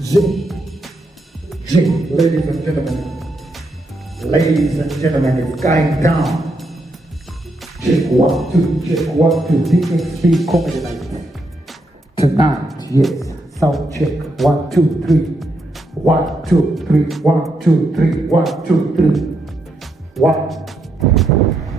J. J. Ladies and gentlemen, it's going down. Check 1, 2, check 1, 2. DXP Comedy Night. Tonight, yes. Sound check 1, 2, 3. 1, 2, 3. 1, 2, 3. 1, 2, 3. 1.